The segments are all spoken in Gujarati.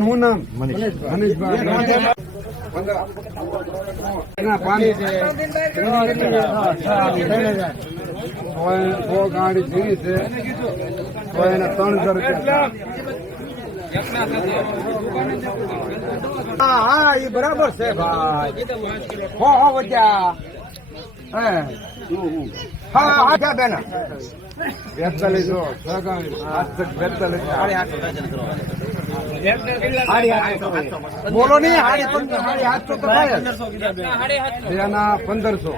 હું નામ મનીષભાઈ ગાડી ફીરી છે તો એને 300 રૂપિયા. હા એ બરાબર છે ભાઈ. હો વજા હા બેન 42 બોલો નહીં 1500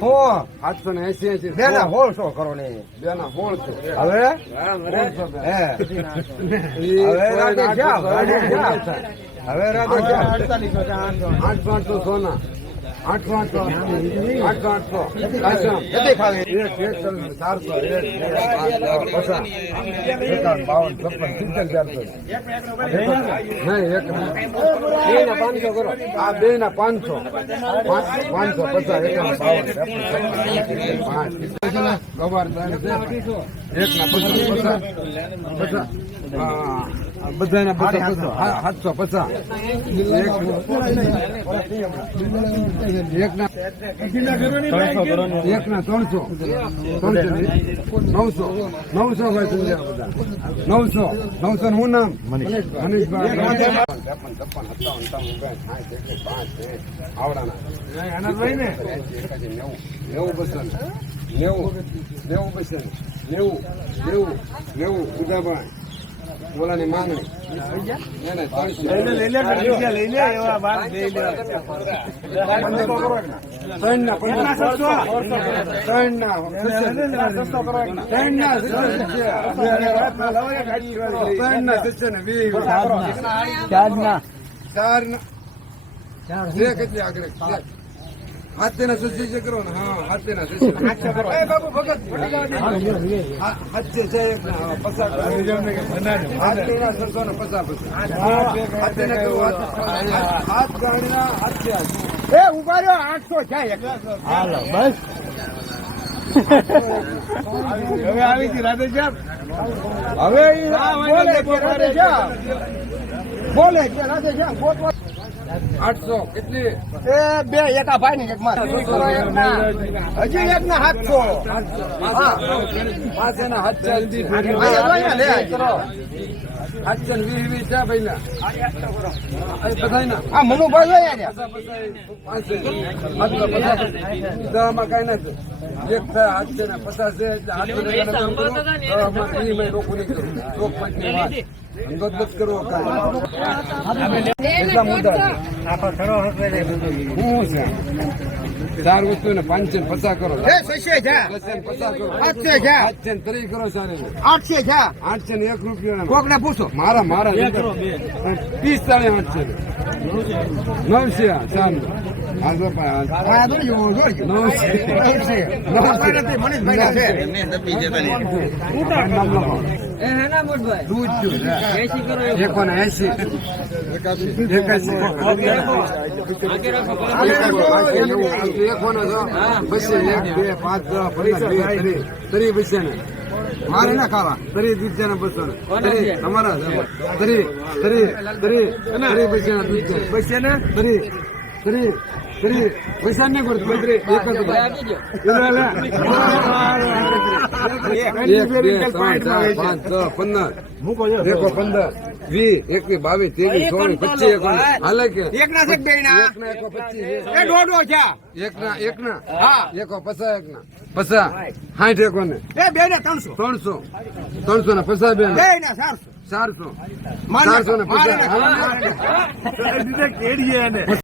હો 780 બેના 1600 કરો ને બેના 1600 હવે હવે રાધે 800 સોના 800 આ બે ના 500 બધાના 750 એકના 300 900 ભાઈ 900 હું નામ મનીષભાઈ આવડાના 90 ઉદાભાઈ બોલાની માંગણી કેટલી આગળ હાથેના સસ્તી કરો ને. હા હાથેના સસ્તી બાબુ ભગત હાથે છે હાથેના 750 હાથ ગાડીના હાથે એ ઉભા રહ્યો 800 થાય હાલો બસ હવે આવી ગઈ રાધે શ્યામ. હવે બોલે કે રાધે શ્યામ 800 કેટલી એ બે એકા ભાઈ ને એક માં હજી એક ના 700 આ મનુભાઈ દવામાં કઈ નથી એક થાય 850 લોકો અંગત કરવો એટલા મુદ્દા શું છે 4 વસ્તુ ને 550 કરો 50 કરો 830 કરો 800 ને 1 રૂપિયા કોક ને પૂછો મારા 30 મારે ના ખાવા તરી દૂધ બસો તમારા તરી પૈસા ને પૈસા ને કરતો એક જ 15 20 21 22 23 24 25 હાલે કે એક ના છે બે ના એ દોડો છે એક ના હા 50 60 એકો ને એ બે ને 300 ને 50 બે ના 400 ને 50 કેડીએ ને